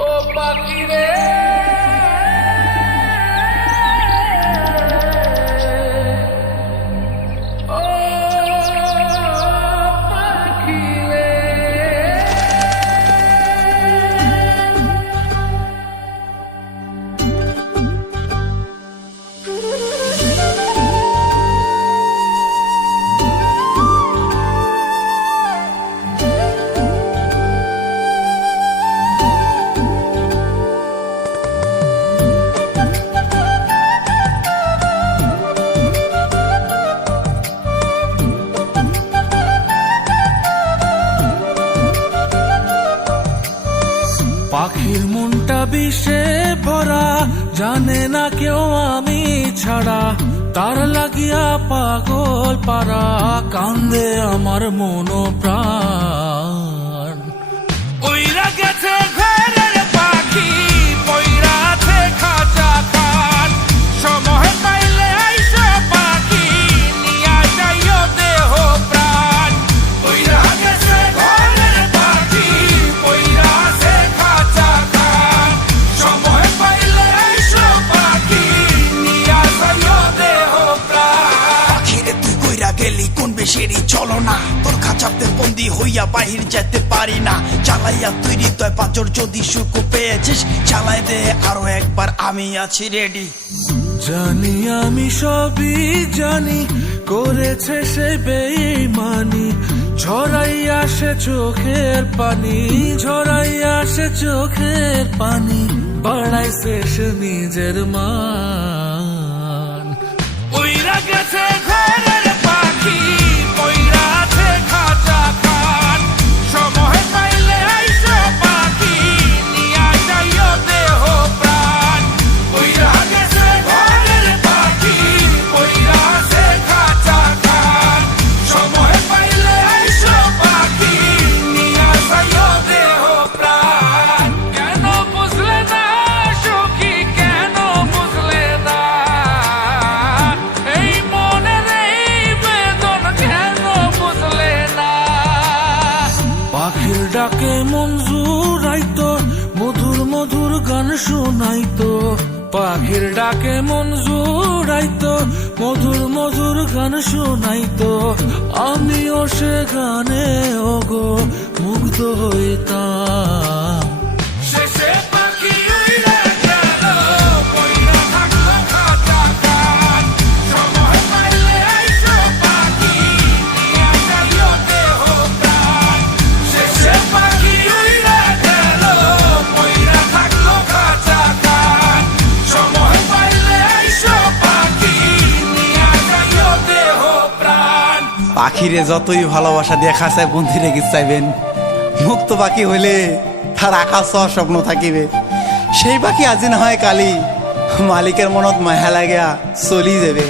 ও পাখি রে ও পাখি রে পাখির মনটা বিষে ভরা, জানে না কেউ আমি ছাড়া, তার লাগিয়া পাগল পারা, কান্দে আমার মন প্রাণ। উইরা গেছে ঘরের পাখি, পইরা আছে খাঁচা খান, সময় পাইলে আইসা পাখি, নিয়া যাইও দেহ প্রাণ। উইরা গেছে ঘরের পাখি, পইরা আছে খাঁচা খান, সময় পাইলে আইসা পাখি, নিয়া যাইও দেহ প্রাণ। পাখিরে তুই কইরা গেলি কোন বেশিরই চলো না, তোর খাঁচাতে বন্দি হইয়া বাহির যেতে পারি না। চালাইয়া তুই হৃদয় পাঁচর, যদি সুখ পেয়েছিস চালাই দে আরো একবার, আমি আছি রেডি। জানি আমি সবই জানি, করেছে সে বেঈমানি, ঝরাইয়া সে চোখের পানি, ঝরাইয়া সে চোখের পানি, বাড়াইছে সে নিজের মান। উইরা গেছে ঘরের পাখি, পইরা আছে খাঁচা খান, সময় পাইলে আইসা পাখি, নিয়া যাইও দেহ প্রাণ। উইরা গেছে ঘরের পাখি, পইরা আছে খাঁচা খান, সময় পাইলে আইসা পাখি, নিয়া যাইও দেহ প্রাণ। কেন বুঝলে না সখী, কেন বুঝলে না এই মনের এই বেদন, কেন বুঝলে না? পাখির ডাকে মন জুড়াইতো, মধুর মধুর গান শোনাইতো, পাখির ডাকে মন জুড়াইতো, মধুর মধুর গান শোনাইতো, আমিও সে গানে ওগো মুগ্ধ হইতাম। শেষে পাখি উইরা গেল, পইরা থাকলো খাঁচা খান, সময় পাইলে আইসো পাখি, নিয়া যাইও দেহ প্রাণ। শেষে পাখি উইরা গেল, পইরা থাকলো খাঁচা খান, সময় পাইলে আইসো পাখি, নিয়া যাইও দেহ প্রাণ। পাখিরে যতই ভালোবাসা দিয়ে খাঁচায় বন্দি রেখে চাইবেন, মুক্ত পাখি হইলে তার আকাশ স্বপ্ন থাকিবে। সেই পাখি আজি না হয় কালি, মালিকের মনত মায়া লাগিয়া চলি যাবে।